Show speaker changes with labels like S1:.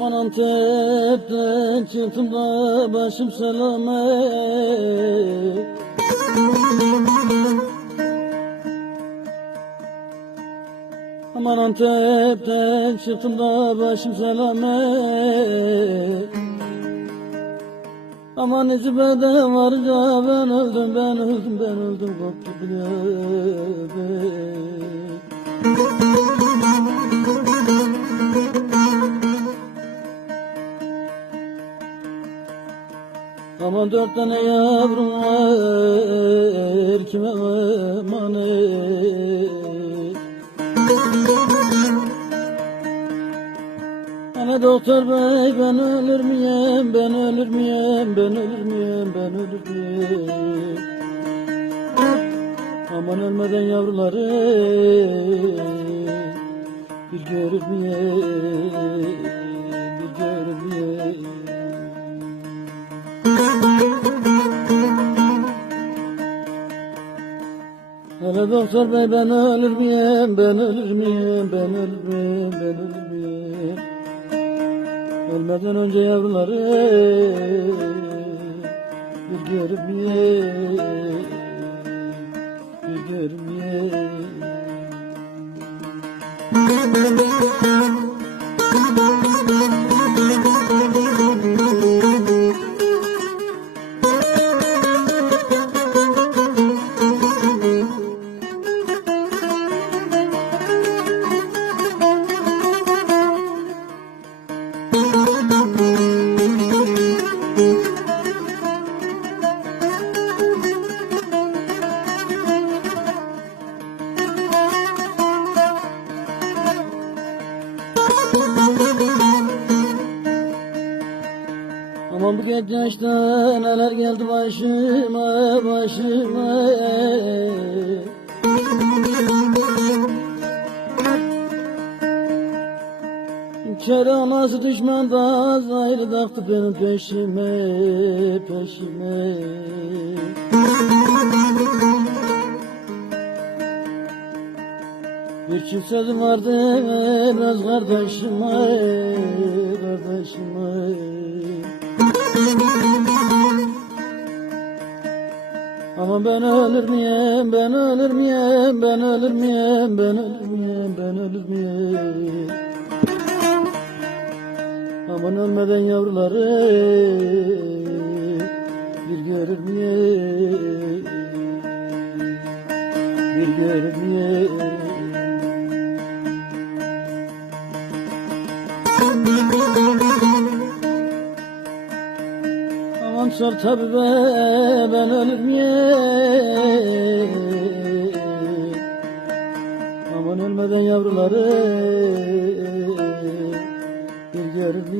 S1: Aman Antep'ten çıktım da başım selamet Aman Antep'ten çıktım da başım selamet Aman İzmir'de varınca ben öldüm ben öldüm ben öldüm koptu bile Aman dört tane yavrum var kime emanet? Ana doktor bey ben ölür müyüm ben ölür müyüm ben ölür müyüm ben ölür müyüm? Aman ölmeden yavruları bir görür müyüm Hele doktor bey ben ölür müyüm, ben ölür müyüm, ben ölür müyüm, ben ölür müyüm? Ölmeden önce yavruları bir görür müyüm, bir görür müyüm? Bu genç yaşta neler geldi başıma, başıma. Kere anası düşman da ayrı taktı benim peşime, peşime. Bir çift sözüm vardı biraz kardeşime, kardeşime ben ölür müyüm, ben ölür müyüm, ben ölür müyüm, ben ölür müyüm, ben ölür müyüm? Aman ölmeden yavruları bir görür müyüm, bir görür müyüm? Aman sor tabi be ben ölür müyüm Aman ölmeden yavruları bir görür